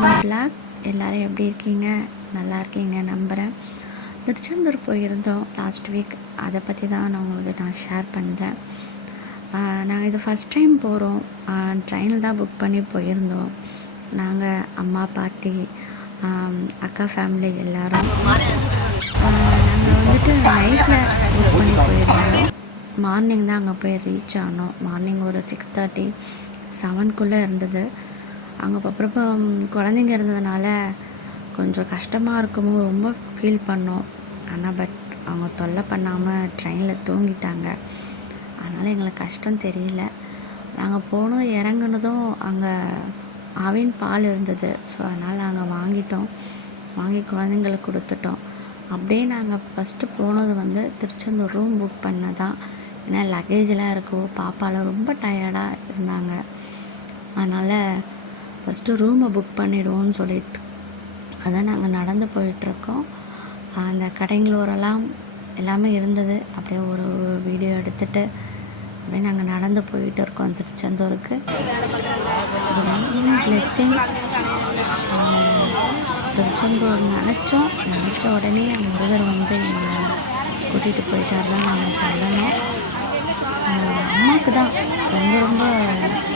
உங்கள் பிளாக். எல்லோரும் எப்படி இருக்கீங்க? நல்லா இருக்கீங்க நம்புகிறேன். திருச்செந்தூர் போயிருந்தோம் லாஸ்ட் வீக். அதை பற்றி தான் நான் ஷேர் பண்ணுறேன். நாங்கள் இது ஃபஸ்ட் டைம் போகிறோம். ட்ரெயினில் தான் புக் பண்ணி போயிருந்தோம். நாங்கள் அம்மா, பாட்டி, அக்கா ஃபேமிலி எல்லோரும். நாங்கள் வந்துட்டு நைட்டில் புக் பண்ணி போயிருந்தோம். மார்னிங் தான் அங்கே போய் ரீச் ஆனோம். மார்னிங் ஒரு 6:30, 7க்குள்ளே இருந்தது. அங்கே போகிறப்ப குழந்தைங்க இருந்ததுனால கொஞ்சம் கஷ்டமாக இருக்குமோ ரொம்ப ஃபீல் பண்ணோம். ஆனால் அவங்க தொல்லை பண்ணாமல் ட்ரெயினில் தூங்கிட்டாங்க. அதனால் எங்களுக்கு கஷ்டம் தெரியல. நாங்கள் போனது இறங்குனதும் அங்கே ஆவின் பால் இருந்தது. ஸோ அதனால் நாங்கள் வாங்கி குழந்தைங்களுக்கு கொடுத்துட்டோம். அப்படியே நாங்கள் ஃபஸ்ட்டு போனது திருச்செந்தூர் ரூம் புக் பண்ண தான். ஏன்னா லக்கேஜெலாம் இருக்கோ, பாப்பாவில் ரொம்ப டயர்டாக இருந்தாங்க. அதனால் ஃபஸ்ட்டு ரூமை புக் பண்ணிவிடுவோம்னு சொல்லிட்டு அதான் நாங்கள் நடந்து போயிட்டுருக்கோம். அந்த கடைங்களோரெல்லாம் எல்லாமே இருந்தது. அப்படியே ஒரு வீடியோ எடுத்துகிட்டு அப்படியே நாங்கள் நடந்து போயிட்டு இருக்கோம் திருச்செந்தூருக்கு. பிளெஸ்ஸிங். திருச்செந்தூர் நினச்ச உடனே முருகர் எங்களை கூட்டிகிட்டு போயிட்டார் தான் நாங்கள் சொல்லணும். அம்மாவுக்கு தான் ரொம்ப ரொம்ப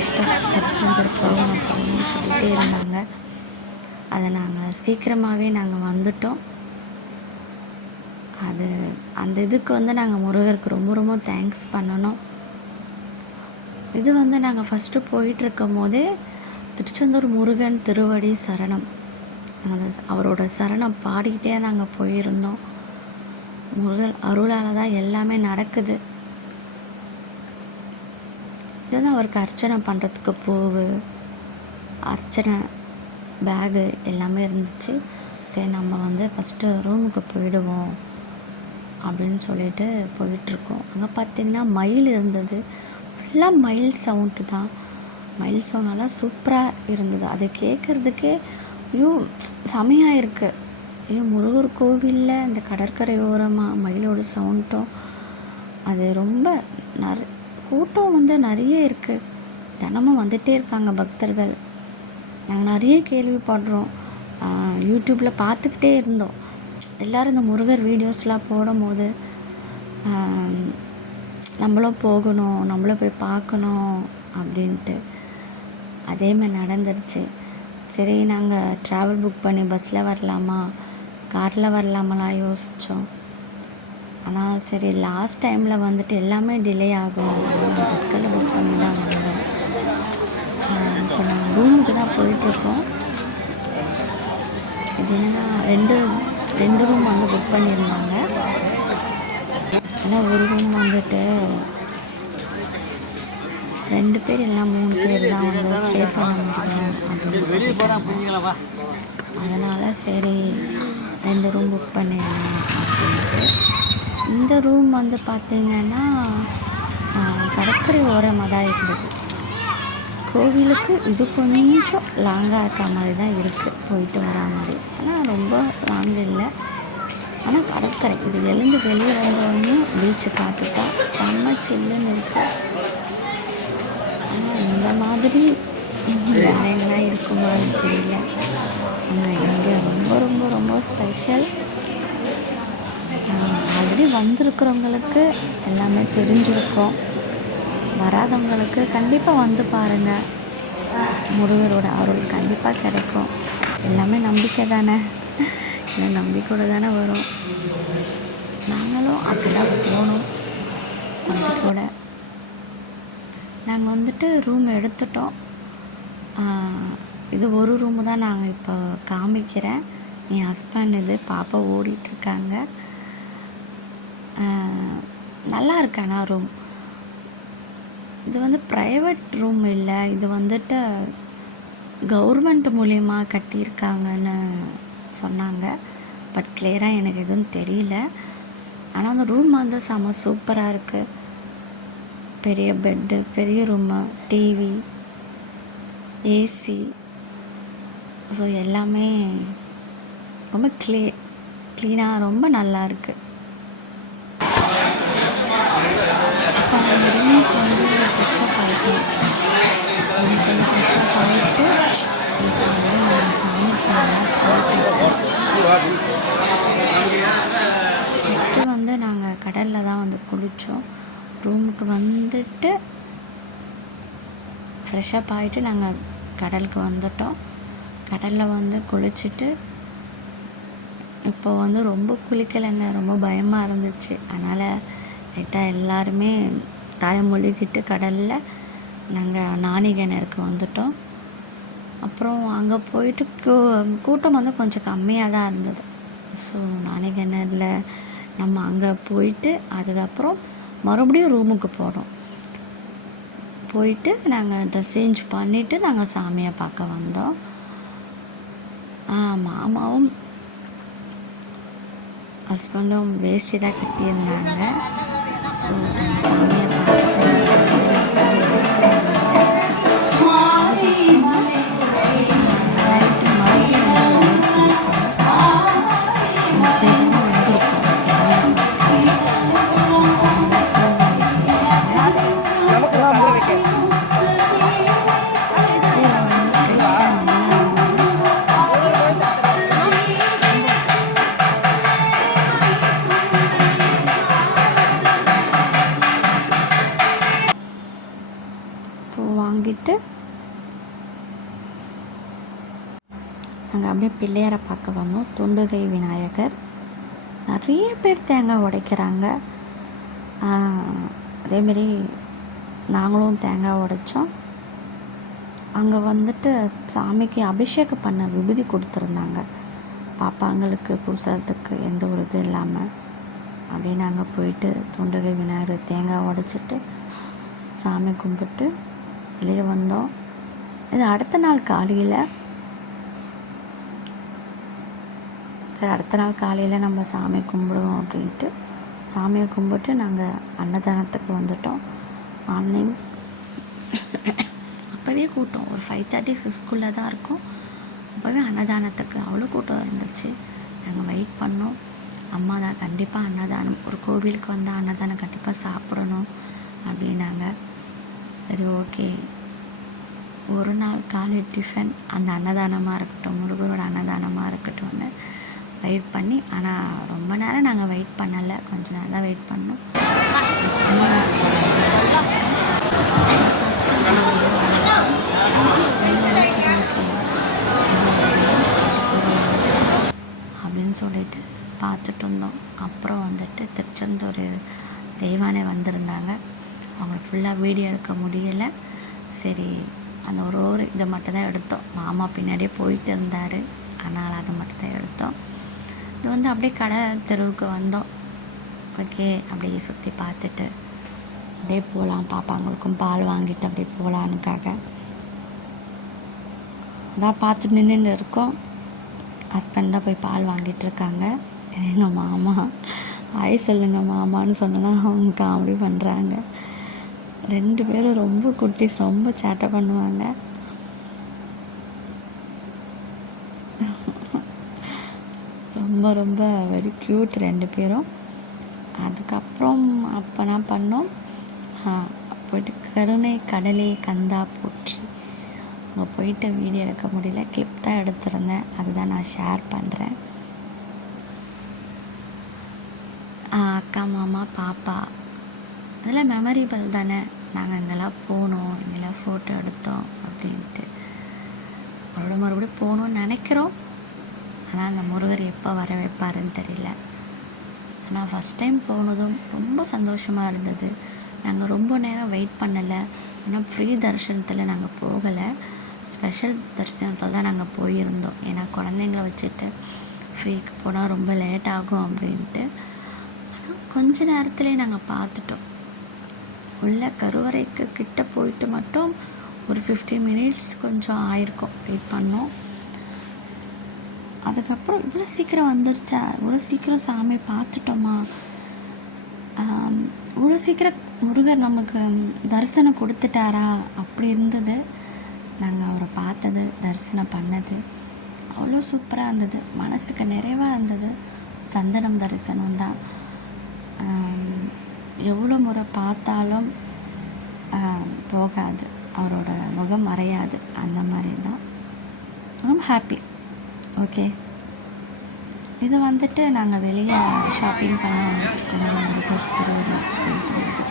இஷ்டம் திருச்செந்தூர் போகணும்னு சொல்லிகிட்டே இருந்தாங்க. அதை நாங்கள் சீக்கிரமாகவே நாங்கள் வந்துட்டோம். அந்த இதுக்கு நாங்கள் முருகருக்கு ரொம்ப ரொம்ப தேங்க்ஸ் பண்ணணும். இது நாங்கள் ஃபஸ்ட்டு போயிட்டுருக்கும் போதே திருச்செந்தூர் முருகன் திருவடி சரணம், அவரோட சரணம் பாடிக்கிட்டே நாங்கள் போயிருந்தோம். முருகன் அருளால் தான் எல்லாமே நடக்குது. இது அவருக்கு அர்ச்சனை பண்ணுறதுக்கு பூவு, அர்ச்சனை பேகு எல்லாமே இருந்துச்சு. சரி நம்ம ஃபஸ்ட்டு ரூமுக்கு போயிடுவோம் அப்படின்னு சொல்லிட்டு போயிட்டுருக்கோம். அங்கே பார்த்திங்கன்னா மயில் இருந்தது. ஃபுல்லாக மயில் சவுண்டு தான். மயில் சவுண்டெல்லாம் சூப்பராக இருந்தது. அதை கேட்குறதுக்கே செமையாக இருக்குது. முருகர் கோவிலில் இந்த கடற்கரையோரமாக மயிலோட சவுண்டும் அது ரொம்ப கூட்டம் நிறைய இருக்குது. தினமும் வந்துகிட்டே இருக்காங்க பக்தர்கள். நாங்கள் நிறைய கேள்விப்படுறோம். யூடியூப்பில் பார்த்துக்கிட்டே இருந்தோம். எல்லோரும் இந்த முருகர் வீடியோஸ்லாம் போடும் போது நம்மளும் போகணும், நம்மளும் போய் பார்க்கணும் அப்படின்ட்டு அதேமாதிரி நடந்துருச்சு. சரி, நாங்கள் ட்ராவல் புக் பண்ணி பஸ்ஸில் வரலாமா காரில் வரலாமலாம் யோசித்தோம். ஆனால் சரி, லாஸ்ட் டைமில் எல்லாமே டிலே ஆகும், பஸ்ஸில் புக் பண்ணி தான் வந்தோம். இப்போ நாங்கள் ரூமுக்கு தான் போயிட்டுருக்கோம். இது என்னென்னா ரெண்டு ரூம் புக் பண்ணியிருந்தாங்க. ஆனால் ஒரு ரூம் 2 பேர் இல்லை 3 பேர் தான் ஸ்டே பண்ண முடியும் அப்படின்னு சொல்லிட்டாங்க. அதனால் சரி 2 ரூம் புக் பண்ணிடலாம் அப்படின்ட்டு. இந்த ரூம் பார்த்திங்கன்னா கடற்கரை ஓரமாக தான் இருந்தது. கோவிலுக்கு இது கொஞ்சம் லாங்காக இருக்க மாதிரி தான் இருக்குது, போயிட்டு வரா மாதிரி. ஆனால் ரொம்ப லாங் இல்லை. ஆனால் கடற்கரை இது எழுந்து வெளியே வந்தோடனே பீச்சு பார்த்துட்டா செம்ம சில்லுன்னு இருக்குது. ஆனால் இந்த மாதிரி வேறு எங்கன்னா இருக்குமான்னு தெரியல. ஆனால் இங்கே ரொம்ப ரொம்ப ரொம்ப ஸ்பெஷல். ஆல்ரெடி வந்திருக்கிறவங்களுக்கு எல்லாமே தெரிஞ்சிருக்கும். வராதவங்களுக்கு கண்டிப்பாக வந்து பாருங்கள். முருகரோட அருள் கண்டிப்பாக கிடைக்கும். எல்லாமே நம்பிக்கை தானே, இல்லை நம்பிக்கையோடு தானே வரும். நாங்களும் அப்படி தான் போனோம் நம்பிக்கையோட. நாங்கள் ரூம் எடுத்துட்டோம். இது ஒரு ரூமு தான் நாங்கள் இப்போ காமிக்கிறேன். என் ஹஸ்பண்ட் இது பாப்பா ஓடிட்டுருக்காங்க. நல்லா இருக்கு. ஆனால் ரூம் இது ப்ரைவேட் ரூம் இல்லை. இது கவர்மெண்ட் மூலிமா கட்டியிருக்காங்கன்னு சொன்னாங்க. பட் கிளியராக எனக்கு எதுவும் தெரியல. ஆனால் அந்த ரூம் செம சூப்பராக இருக்குது. பெரிய பெட்டு, பெரிய ரூமு, டிவி, ஏசி, ஸோ எல்லாமே ரொம்ப க்ளீனாக ரொம்ப நல்லா இருக்குது. ஃப்ரெஷ்ஷப் ஆகிட்டோம். ஃப்ரெஷ்ஷப் ஆகிட்டு கடலில் தான் வந்து குளித்தோம். ரூமுக்கு வந்துட்டு ஃப்ரெஷ்ஷப் ஆகிட்டு நாங்கள் கடலுக்கு வந்துட்டோம். கடலில் வந்து குளிச்சுட்டு இப்போ வந்து ரொம்ப குளிக்கலைங்க, ரொம்ப பயமாக இருந்துச்சு. அதனால் லைட்டாக எல்லாருமே தலை முழுகிட்டு கடலில் நாங்கள் நாணி கிணறுக்கு வந்துட்டோம். அப்புறம் அங்கே போயிட்டு கூட்டம் வந்து கொஞ்சம் கம்மியாக தான் இருந்தது. ஸோ நாணி கிணறுல நம்ம அங்கே போயிட்டு அதுக்கப்புறம் மறுபடியும் ரூமுக்கு போனோம். போயிட்டு நாங்கள் ட்ரெஸ் சேஞ்ச் பண்ணிவிட்டு நாங்கள் சாமியை பார்க்க வந்தோம். மாமாவும் ஹஸ்பண்டும் வேஷ்டி தான் கட்டியிருந்தாங்க. ஸோ சாமியை பார்த்துட்டு வாங்கிட்டு நாங்கள் அப்படியே பிள்ளையாரை பார்க்க வந்தோம். துண்டுகை விநாயகர். நிறைய பேர் தேங்காய் உடைக்கிறாங்க. அதேமாரி நாங்களும் தேங்காய் உடைச்சோம். அங்கே வந்துட்டு சாமிக்கு அபிஷேகம் பண்ண விபூதி கொடுத்துருந்தாங்க. பாப்பாங்களுக்கு பூசுறதுக்கு எந்த ஒரு இது இல்லாமல் அப்படியே நாங்கள் போயிட்டு துண்டுகை விநாயகர் தேங்காய் உடைச்சிட்டு சாமி கும்பிட்டு வெளியே வந்தோம். இது அடுத்த நாள் காலையில் நம்ம சாமி கும்பிடுவோம் அப்படின்ட்டு சாமியை கும்பிட்டு நாங்கள் அன்னதானத்துக்கு வந்துட்டோம். மார்னிங் அப்போவே கூட்டம் ஒரு 5:30-6 தான் இருக்கும். அப்போவே அன்னதானத்துக்கு அவ்வளோ கூட்டம் இருந்துச்சு. நாங்கள் வெயிட் பண்ணோம். அம்மா தான் கண்டிப்பாக அன்னதானம், ஒரு கோவிலுக்கு வந்தால் அன்னதானம் கண்டிப்பாக சாப்பிடணும் அப்படின்னாங்க. சரி ஓகே, ஒரு நாள் காலை டிஃபன் அந்த அன்னதானமாக இருக்கட்டும், முருகரோட அன்னதானமாக இருக்கட்டும்னு வெயிட் பண்ணி, ஆனால் ரொம்ப நேரம் நாங்கள் வெயிட் பண்ணலை, கொஞ்சம் நேரம் தான் வெயிட் பண்ணோம். அப்படின்னு சொல்லிட்டு பார்த்துட்டு இருந்தோம். அப்புறம் வந்துட்டு திருச்செந்தூர் தெய்வானை வந்திருந்தாங்க. அவங்க ஃபுல்லாக வீடியோ எடுக்க முடியலை. சரி, அந்த ஒரு இதை மட்டும் தான் எடுத்தோம். மாமா பின்னாடியே போயிட்டு இருந்தார், ஆனால் அதை மட்டும் தான் எடுத்தோம். இது வந்து அப்படியே கடை தெருவுக்கு வந்தோம். ஓகே, அப்படியே சுற்றி பார்த்துட்டு அப்படியே போகலாம், பாப்பாங்களுக்கும் பால் வாங்கிட்டு அப்படியே போகலான்னுக்காக அதான் பார்த்துட்டு நின்றுட்டு இருக்கோம். ஹஸ்பண்ட் தான் போய் பால் வாங்கிட்டு இருக்காங்க. எங்கள் மாமா சொல்லுங்கள் மாமான்னு சொன்னா அவங்க காமெடி பண்ணுறாங்க. 2 பேரும் ரொம்ப குட்டீஸ், ரொம்ப சேட்டை பண்ணுவாங்க. ரொம்ப ரொம்ப வெரி க்யூட் 2 பேரும். அதுக்கப்புறம் அப்போ நான் பண்ணோம், போயிட்டு கருணை கடலே கந்தா போற்றி அங்கே போயிட்டு வீடியோ எடுக்க முடியல, கிளிப் தான் எடுத்திருந்தேன், அதுதான் நான் ஷேர் பண்ணுறேன். அக்கா மாமா பாப்பா அதெல்லாம் மெமரிபிள் தானே. நாங்கள் இங்கெல்லாம் போனோம், இங்கெல்லாம் ஃபோட்டோ எடுத்தோம் அப்படின்ட்டு மறுபடியும் போகணுன்னு நினைக்கிறோம். ஆனால் அந்த முருகர் எப்போ வர வைப்பாருன்னு தெரியல. ஆனால் ஃபஸ்ட் டைம் போனதும் ரொம்ப சந்தோஷமாக இருந்தது. நாங்கள் ரொம்ப நேரம் வெயிட் பண்ணலை. ஆனால் ஃப்ரீ தரிசனத்தில் நாங்கள் போகலை, ஸ்பெஷல் தரிசனத்தில் தான் நாங்கள் போயிருந்தோம். ஏன்னா குழந்தைங்கள வச்சுட்டு ஃப்ரீக்கு போனால் ரொம்ப லேட் ஆகும் அப்படின்ட்டு. ஆனால் கொஞ்ச நேரத்துலேயே நாங்கள் பார்த்துட்டோம். உள்ள கருவறைக்கு கிட்ட போயிட்டு மட்டும் ஒரு 50 மினிட்ஸ் கொஞ்சம் ஆயிருக்கும், வெயிட் பண்ணோம். அதுக்கப்புறம் இவ்வளோ சீக்கிரம் வந்துருச்சா, இவ்வளோ சீக்கிரம் சாமி பார்த்துட்டோமா, இவ்வளோ சீக்கிரம் முருகர் நமக்கு தரிசனம் கொடுத்துட்டாரா அப்படி இருந்தது. நாங்கள் அவரை பார்த்தது, தரிசனம் பண்ணது அவ்வளோ சூப்பராக இருந்தது, மனசுக்கு நிறைவாக இருந்தது. சந்தனம் தரிசனம் தான், எவ்வளோ முறை பார்த்தாலும் போகாது, அவரோட முகம் மறையாது, அந்த மாதிரி தான். ரொம்ப ஹாப்பி. ஓகே. இது வந்துட்டு நாங்கள் வெளியே ஷாப்பிங் பண்ண திருவிழா போயிட்டு வந்து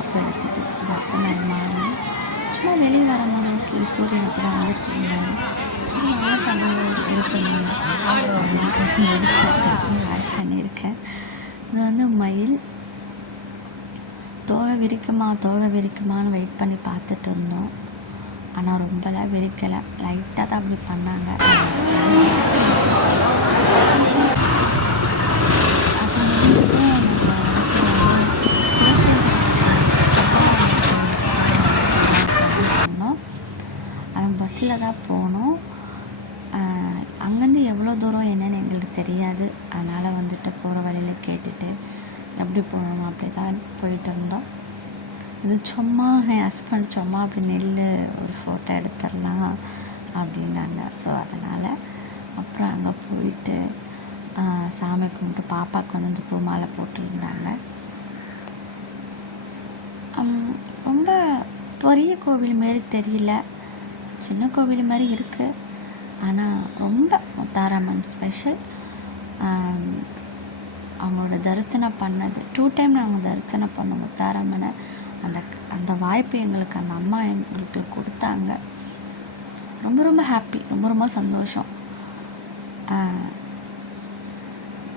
அப்போ எடுத்தது. இது அத்தனை மாறி சும்மா வெளியே வரும்போது ஓகே சூரியன் அப்போ தான் வந்துட்டு இருந்தாங்க. ஆட் பண்ணியிருக்கேன். இது வந்து மயில் தோகை விரிக்குமான்னு வெயிட் பண்ணி பார்த்துட்டு இருந்தோம். ஆனால் ரொம்பலாம் விரிக்கலை, லைட்டாக தான் அப்படி பண்ணாங்க. பஸ்ஸில் தான் போனோம். அங்கேருந்து எவ்வளோ தூரம் என்னென்னு எங்களுக்கு தெரியாது. அதனால் வந்துட்டு போகிற வழியில் கேட்டுட்டு எப்படி போகணும் அப்படி தான் போயிட்டு இருந்தோம். இது சும்மா என் ஹஸ்பண்ட் சும்மா அப்படி ஒரு ஃபோட்டோ எடுத்துடலாம் அப்படின்னாங்க. ஸோ அதனால் அப்புறம் அங்கே போயிட்டு சாமி கும்பிட்டு பாப்பாவுக்கு வந்து பூ மாலை போட்டிருந்தாங்க. ரொம்ப பெரிய கோவில் மாரி தெரியல, சின்ன கோவில் மாதிரி இருக்குது. ஆனால் ரொம்ப முத்தாரம்மன் ஸ்பெஷல். அவங்களோட தரிசனம் பண்ணது 2 டைம் நாங்கள் தரிசனம் பண்ணோம் முத்தாரம்மனை. அந்த வாய்ப்பு எங்களுக்கு அந்த அம்மா எங்களுக்கு கொடுத்தாங்க. ரொம்ப ரொம்ப ஹாப்பி, ரொம்ப சந்தோஷம்.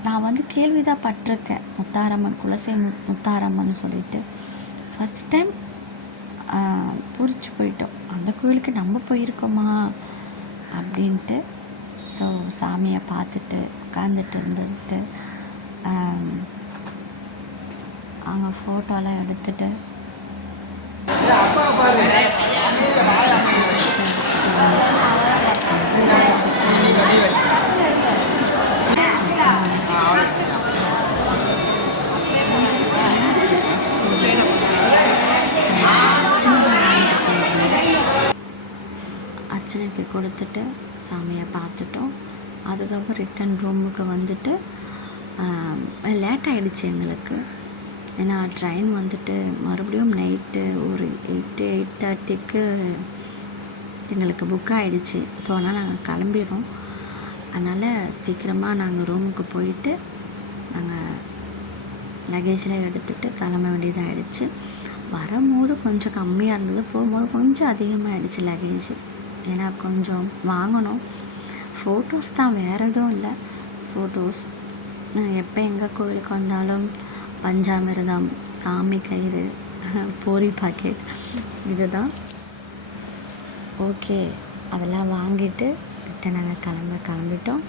நான் வந்து கேள்விதான் பட்டிருக்கேன் முத்தாரம்மன், குலசை முத்தாரம்மன் சொல்லிட்டு. ஃபஸ்ட் டைம் பூரிச்சு போயிட்டோம். அந்த கோவிலுக்கு நம்ம போயிருக்கோமா அப்படின்ட்டு. ஸோ சாமியை பார்த்துட்டு உட்காந்துட்டு இருந்துட்டு அங்கே ஃபோட்டோலாம் எடுத்துட்டு அர்ச்சனைக்கு கொடுத்துட்டு சாமியை பார்த்துட்டோம். அதுக்கப்புறம் ரிட்டன் ரூமுக்கு வந்துட்டு லேட் ஆகிடுச்சு எங்களுக்கு. ஏன்னா ட்ரெயின் வந்துட்டு மறுபடியும் நைட்டு ஒரு 8:30க்கு எங்களுக்கு புக் ஆகிடுச்சு. ஸோ அதனால் நாங்கள் கிளம்பிடுறோம். அதனால் சீக்கிரமாக நாங்கள் ரூமுக்கு போயிட்டு நாங்கள் லக்கேஜில் எடுத்துகிட்டு கிளம்ப வேண்டியதாக ஆகிடுச்சு. வரும்போது கொஞ்சம் கம்மியாக இருந்தது, போகும்போது கொஞ்சம் அதிகமாகிடுச்சு லக்கேஜ். ஏன்னா கொஞ்சம் வாங்கணும். ஃபோட்டோஸ் தான், வேறு எதுவும் இல்லை. ஃபோட்டோஸ் எப்போ எங்கள் கோவிலுக்கு வந்தாலும் பஞ்சாமிர்தம், சாமி கயிறு, பூரி பாக்கெட் இதுதான். ஓகே, அதெல்லாம் வாங்கிட்டு நாங்கள் கிளம்பிட்டோம்.